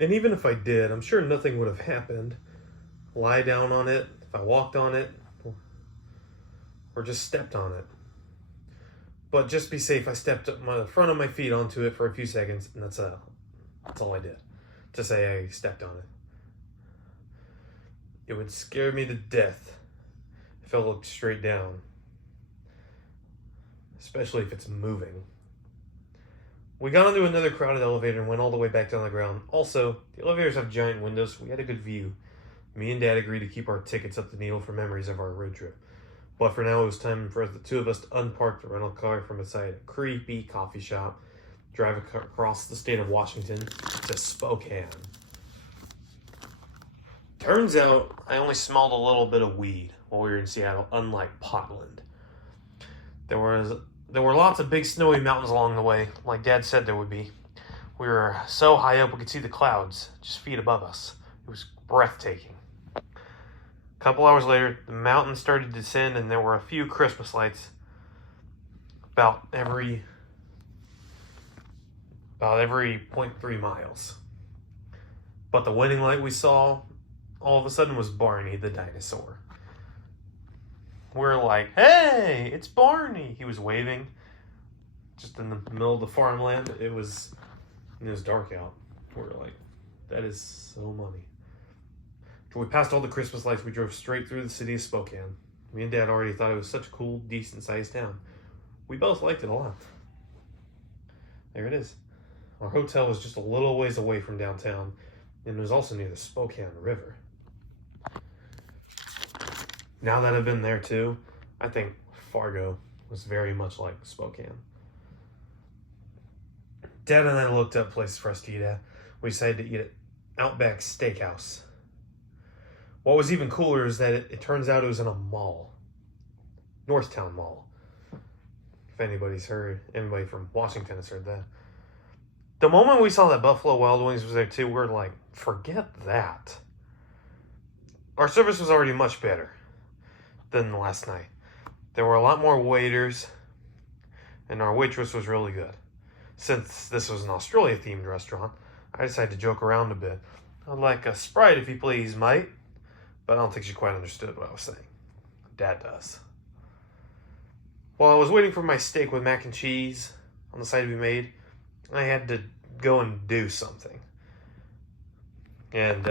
And even if I did, I'm sure nothing would have happened. Lie down on it, if I walked on it, or just stepped on it. But just be safe, I stepped up the front of my feet onto it for a few seconds, and that's all I did. To say I stepped on it. It would scare me to death if I looked straight down, especially if it's moving. We got onto another crowded elevator and went all the way back down the ground. Also, the elevators have giant windows, so we had a good view. Me and Dad agreed to keep our tickets up the needle for memories of our road trip. But for now, it was time for the two of us to unpark the rental car from beside a creepy coffee shop, drive across the state of Washington to Spokane. Turns out, I only smelled a little bit of weed while we were in Seattle, unlike Portland. There were lots of big snowy mountains along the way, like Dad said there would be. We were so high up we could see the clouds just feet above us. It was breathtaking. A couple hours later, the mountain started to descend, and there were a few Christmas lights about every 0.3 miles. But the winning light we saw all of a sudden was Barney the dinosaur. We're like, hey, it's Barney. He was waving just in the middle of the farmland. It was dark out. We're like, that is so money. We passed all the Christmas lights. We drove straight through the city of Spokane. Me and Dad already thought it was such a cool, decent-sized town. We both liked it a lot. There it is. Our hotel was just a little ways away from downtown, and it was also near the Spokane River. Now that I've been there too, I think Fargo was very much like Spokane. Dad and I looked up places for us to eat at. We decided to eat at Outback Steakhouse. What was even cooler is that it turns out it was in a mall. Northtown Mall. If anybody from Washington has heard that. The moment we saw that Buffalo Wild Wings was there too, we're like, forget that. Our service was already much better than last night. There were a lot more waiters, and our waitress was really good. Since this was an Australia-themed restaurant, I decided to joke around a bit. I'd like a Sprite if you please, mate. But I don't think she quite understood what I was saying. Dad does. While I was waiting for my steak with mac and cheese on the side to be made, I had to go and do something. And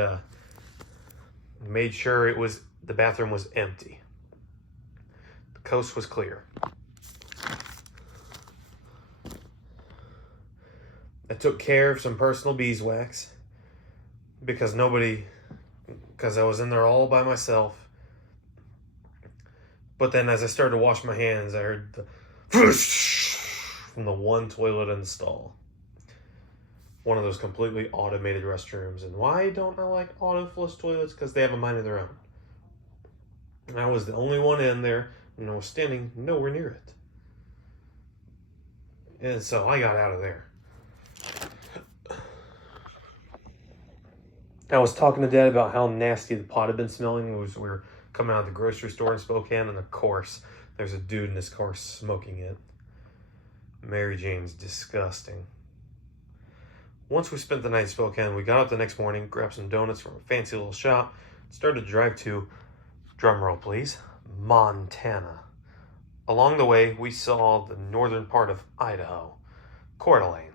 made sure the bathroom was empty. The coast was clear. I took care of some personal beeswax because I was in there all by myself. But then as I started to wash my hands, I heard the whoosh from the one toilet in the stall. One of those completely automated restrooms. And why don't I like auto-flush toilets? Because they have a mind of their own. And I was the only one in there, and I was standing nowhere near it. And so I got out of there. I was talking to Dad about how nasty the pot had been smelling. We were coming out of the grocery store in Spokane, and of course, there's a dude in his car smoking it. Mary Jane's disgusting. Once we spent the night in Spokane, we got up the next morning, grabbed some donuts from a fancy little shop, and started to drive to, drumroll please, Montana. Along the way, we saw the northern part of Idaho, Coeur d'Alene.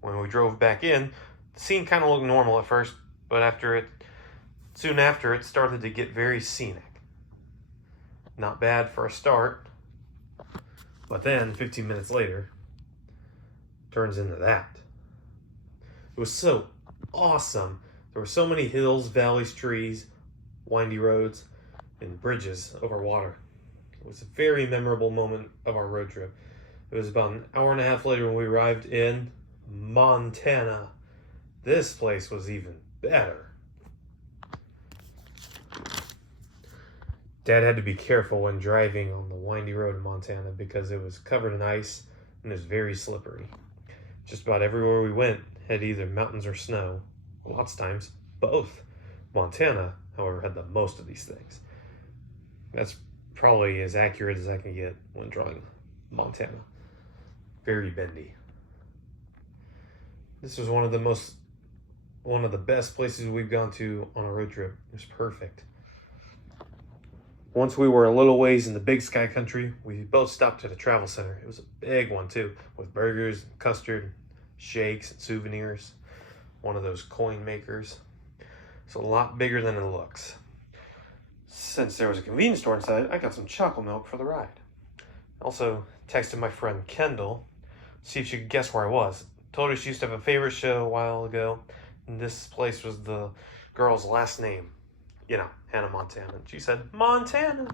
When we drove back in, the scene kind of looked normal at first, but soon after it started to get very scenic. Not bad for a start, but then 15 minutes later, turns into that. It was so awesome. There were so many hills, valleys, trees, windy roads, and bridges over water. It was a very memorable moment of our road trip. It was about an hour and a half later when we arrived in Montana. This place was even better. Dad had to be careful when driving on the windy road in Montana because it was covered in ice and it was very slippery. Just about everywhere we went had either mountains or snow. Lots of times, both. Montana, however, had the most of these things. That's probably as accurate as I can get when drawing Montana. Very bendy. This was one of the most one of the best places we've gone to on a road trip. It was perfect. Once we were a little ways in the Big Sky country, we both stopped at a travel center. It was a big one too, with burgers, custard, shakes, and souvenirs. One of those coin makers. It's a lot bigger than it looks. Since there was a convenience store inside, I got some chocolate milk for the ride. Also texted my friend Kendall, see if she could guess where I was. Told her she used to have a favorite show a while ago, and this place was the girl's last name. You know, Hannah Montana. She said, Montana.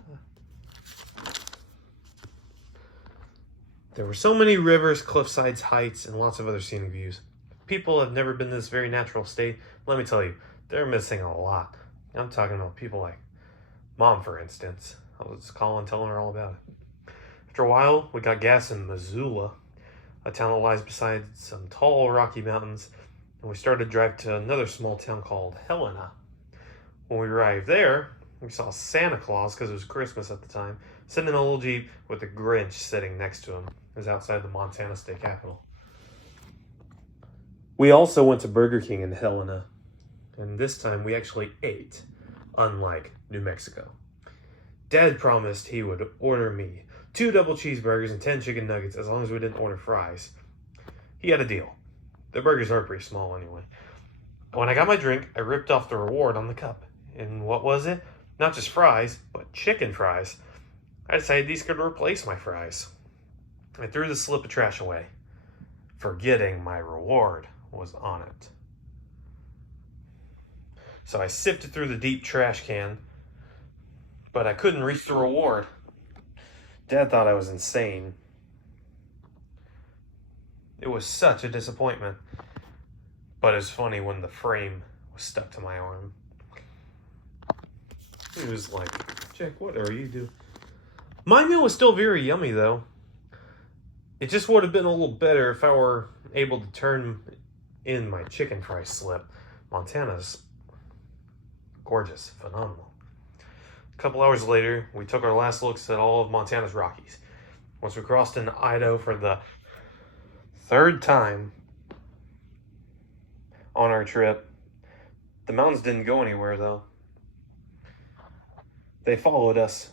There were so many rivers, cliffsides, heights, and lots of other scenic views. People have never been to this very natural state. Let me tell you, they're missing a lot. I'm talking about people like Mom, for instance. I was calling, telling her all about it. After a while, we got gas in Missoula, a town that lies beside some tall Rocky Mountains, and we started to drive to another small town called Helena. When we arrived there, we saw Santa Claus, because it was Christmas at the time, sitting in a little Jeep with the Grinch sitting next to him. It was outside the Montana state capital. We also went to Burger King in Helena, and this time we actually ate, unlike New Mexico. Dad promised he would order me 2 double cheeseburgers and 10 chicken nuggets as long as we didn't order fries. He had a deal. The burgers are pretty small anyway. When I got my drink, I ripped off the reward on the cup. And what was it? Not just fries, but chicken fries. I decided these could replace my fries. I threw the slip of trash away, forgetting my reward was on it. So I sifted through the deep trash can, but I couldn't reach the reward. Dad thought I was insane. It was such a disappointment. But it's funny when the frame was stuck to my arm. He was like, Jack, what are you doing? My meal was still very yummy, though. It just would have been a little better if I were able to turn in my chicken fry slip. Montana's gorgeous, phenomenal. A couple hours later, we took our last looks at all of Montana's Rockies. Once we crossed into Idaho for the 3rd time on our trip, the mountains didn't go anywhere, though. They followed us.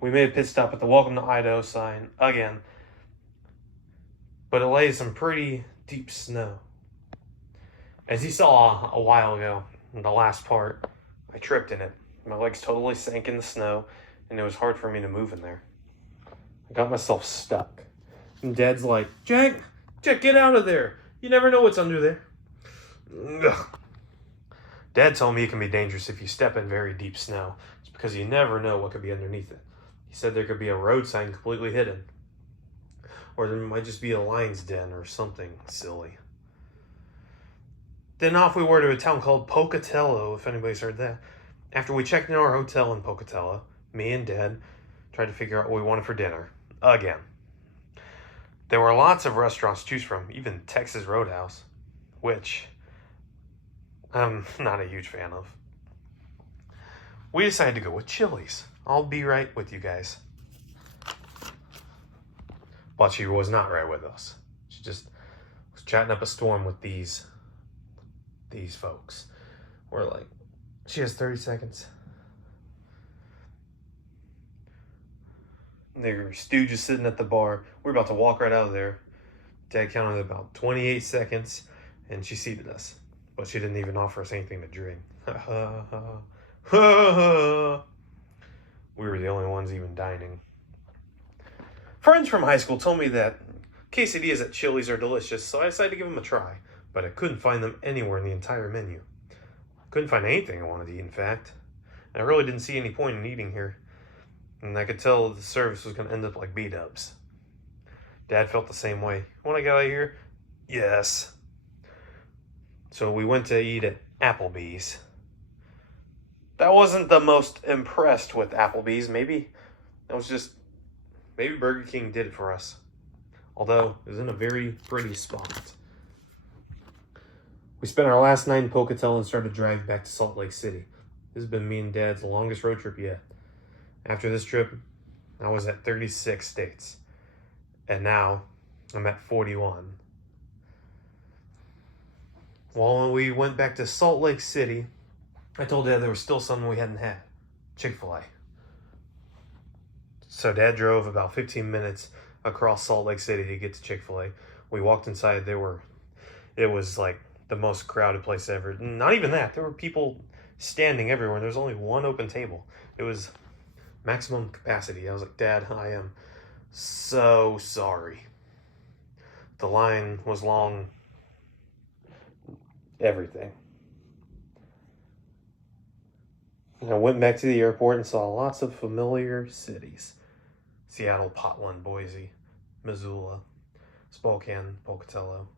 We made a pit stop at the Welcome to Idaho sign again, but it lay some pretty deep snow. As you saw a while ago in the last part, I tripped in it. My legs totally sank in the snow, and it was hard for me to move in there. I got myself stuck. And Dad's like, Jack, get out of there. You never know what's under there. Ugh. Dad told me it can be dangerous if you step in very deep snow. It's because you never know what could be underneath it. He said there could be a road sign completely hidden. Or there might just be a lion's den or something silly. Then off we were to a town called Pocatello, if anybody's heard that. After we checked into our hotel in Pocatello, me and Dad tried to figure out what we wanted for dinner. Again. There were lots of restaurants to choose from, even Texas Roadhouse, which I'm not a huge fan of. We decided to go with Chili's. I'll be right with you guys. But she was not right with us. She just was chatting up a storm with these folks. We're like, she has 30 seconds. There were stooges sitting at the bar. We're about to walk right out of there. Dad counted about 28 seconds, and she seated us. But she didn't even offer us anything to drink. We were the only ones even dining. Friends from high school told me that quesadillas at Chili's are delicious, so I decided to give them a try. But I couldn't find them anywhere in the entire menu. Couldn't find anything I wanted to eat, in fact. And I really didn't see any point in eating here. And I could tell the service was going to end up like B-dubs. Dad felt the same way. When I got out of here, yes. So we went to eat at Applebee's. That wasn't the most impressed with Applebee's. Maybe Burger King did it for us. Although it was in a very pretty spot. We spent our last night in Pocatello and started driving back to Salt Lake City. This has been me and Dad's longest road trip yet. After this trip, I was at 36 states. And now, I'm at 41. Well, when we went back to Salt Lake City, I told Dad there was still something we hadn't had. Chick-fil-A. So Dad drove about 15 minutes across Salt Lake City to get to Chick-fil-A. We walked inside. It was like the most crowded place ever. Not even that. There were people standing everywhere. There's only one open table. It was maximum capacity. I was like, Dad, I am so sorry. The line was long. Everything. And I went back to the airport and saw lots of familiar cities. Seattle, Portland, Boise, Missoula, Spokane, Pocatello.